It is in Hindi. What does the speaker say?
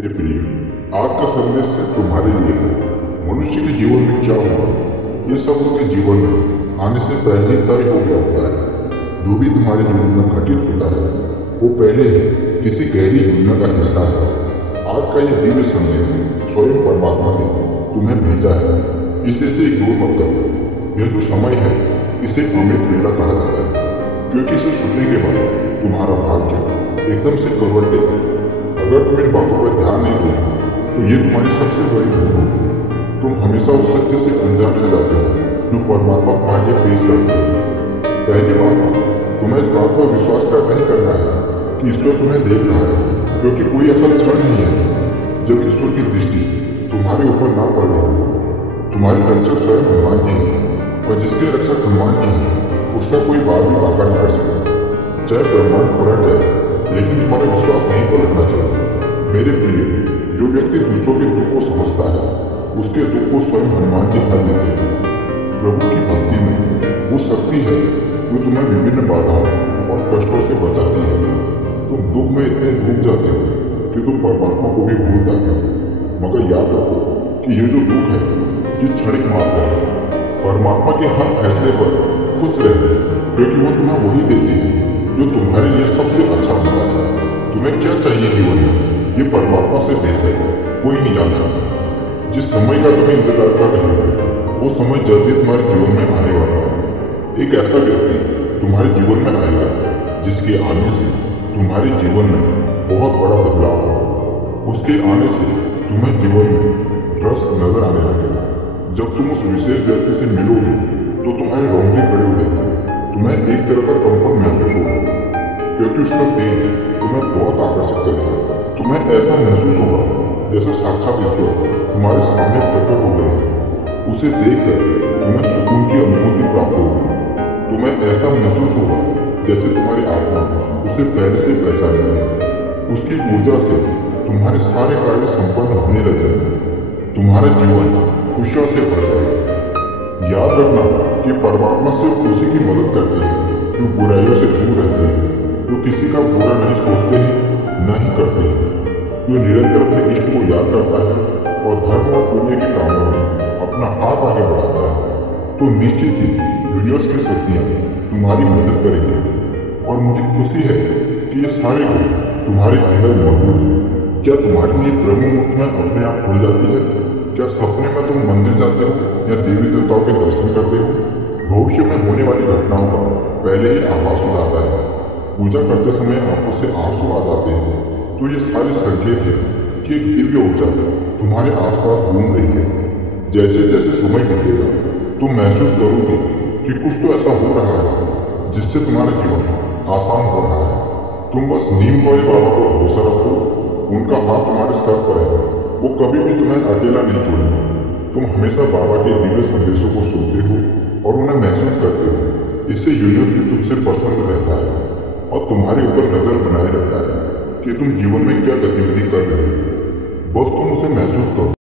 मेरे प्रिय, आज का संदेश सिर्फ तुम्हारे लिए है। मनुष्य के जीवन में क्या हुआ, ये सब उसके जीवन में आने से पहले तय हो गया होता है। जो भी तुम्हारे जीवन में घटित होता है वो पहले ही किसी गहरी योजना का हिस्सा है। आज का यह दिव्य संदेश स्वयं परमात्मा ने तुम्हें भेजा है, इसलिए से इग्नोर मत करो। यह जो समय है इसे अमृत वेला कहा जाता है, क्योंकि इसे सुनने के बाद तुम्हारा भाग्य एकदम से करवट लेता है। अगर तुम इन बातों पर ध्यान नहीं दोगे तो ये तुम्हारी सबसे बड़ी भूल होगी। तुम हमेशा उस सत्य से अनजान रह जाते हो जो परमात्मा तुम्हारे लिए पेश करते हैं। पहली बात, तुम्हें इस बात पर विश्वास कर नहीं करना है कि ईश्वर तुम्हें देख रहा है, क्योंकि कोई ऐसा क्षण नहीं है जब ईश्वर की दृष्टि तुम्हारे ऊपर ना पड़ रही हो। तुम्हारे रक्षक स्वयं हनुमान जी हैं, और जिसके रक्षक हनुमान जी हैं उसका कोई बात भी वाक़ा नहीं कर सकता। चाहे ब्रह्मांड पलट जाए, लेकिन तुम्हारा विश्वास नहीं पलटना चाहिए। मेरे प्रिय, जो व्यक्ति दूसरों के दुख को समझता है उसके दुख को स्वयं हनुमान जी हल देते हैं। प्रभु की भक्ति में वो शक्ति है जो तुम्हें विभिन्न बाधाओं और कष्टों से बचाती है। तुम दुख में इतने डूब जाते हो कि तुम परमात्मा को भी भूल जाते हो। मगर याद रखो कि ये जो दुख है ये क्षणिक मात्र है। परमात्मा के हर फैसले पर खुश रहे, क्योंकि वो तुम्हें वही देती है जो तुम्हारे लिए सबसे अच्छा होता है। तुम्हें क्या चाहिए जीवन में, ये परमात्मा से बेहतर कोई नहीं जान सकता। जिस समय का तुम्हें इंतजार कर रहे हो वो समय जल्दी तुम्हारे जीवन में आने वाला है। एक ऐसा व्यक्ति तुम्हारे जीवन में आएगा जिसके आने से तुम्हारे जीवन में बहुत बड़ा बदलाव होगा। उसके आने से तुम्हें जीवन में रस नजर आने लगेगा। जब तुम उस विशेष व्यक्ति से मिलोगे तो तुम्हारे रोंगटे खड़े हो जाएंगे। तुम्हें एक तरह का कंपन महसूस होगा, क्योंकि उसका तेज तुम्हें बहुत आकर्षित करेगा। तुम्हें ऐसा महसूस होगा जैसे साक्षात ईश्वर तुम्हारे सामने प्रकट हो गए हैं। उसे देखकर तुम्हें सुकून की अनुभूति प्राप्त होगी। तुम्हें ऐसा महसूस होगा जैसे तुम्हारी आत्मा उसे पहले से पहचान गई है। उसकी ऊर्जा से तुम्हारे सारे कार्य संपन्न होने लग जाएंगे। तुम्हारा जीवन खुशियों से भर जाएगा। याद रखना कि परमात्मा सिर्फ उसी की मदद करते हैं जो बुराइयों से दूर रहते हैं, जो किसी का बुरा नहीं सोचते हैं न ही करते हैं, जो निरंतर अपने इष्ट को याद करता है और धर्म और पुण्य के कामों में अपना हाथ आगे बढ़ाता है। तो निश्चित ही यूनिवर्स की शक्तियाँ तुम्हारी मदद करेंगी। और मुझे खुशी है कि ये सारे गुण तुम्हारे अंदर मौजूद हैं। क्या तुम्हारी नींद ब्रह्म मुहूर्त में अपने आप खुल जाती है? क्या सपने में तुम मंदिर जाते हो या देवी देवताओं के दर्शन करते हो? भविष्य में होने वाली घटनाओं का पहले ही आभास हो जाता है। पूजा करते समय आंखों से आंसू आ जाते हैं। तो ये सारे संकेत हैं कि एक दिव्य ऊर्जा तुम्हारे आसपास घूम रही है। जैसे जैसे समय बीतेगा तुम महसूस करोगे कि कुछ तो ऐसा हो रहा है जिससे तुम्हारा जीवन आसान हो रहा है। तुम बस नीम वाले बाबा पर भरोसा रखो। उनका हाथ तुम्हारे सर पर है, वो कभी भी तुम्हें अकेला नहीं छोड़ेंगे। तुम हमेशा बाबा के दिव्य संदेशों को सुनते हो और उन्हें महसूस करते हो। इससे यूनिवर्स भी तुमसे प्रसन्न रहता है और तुम्हारे ऊपर नजर बनाए रखता है कि तुम जीवन में क्या गतिविधि कर रहे हो। बस तुम उसे महसूस करो।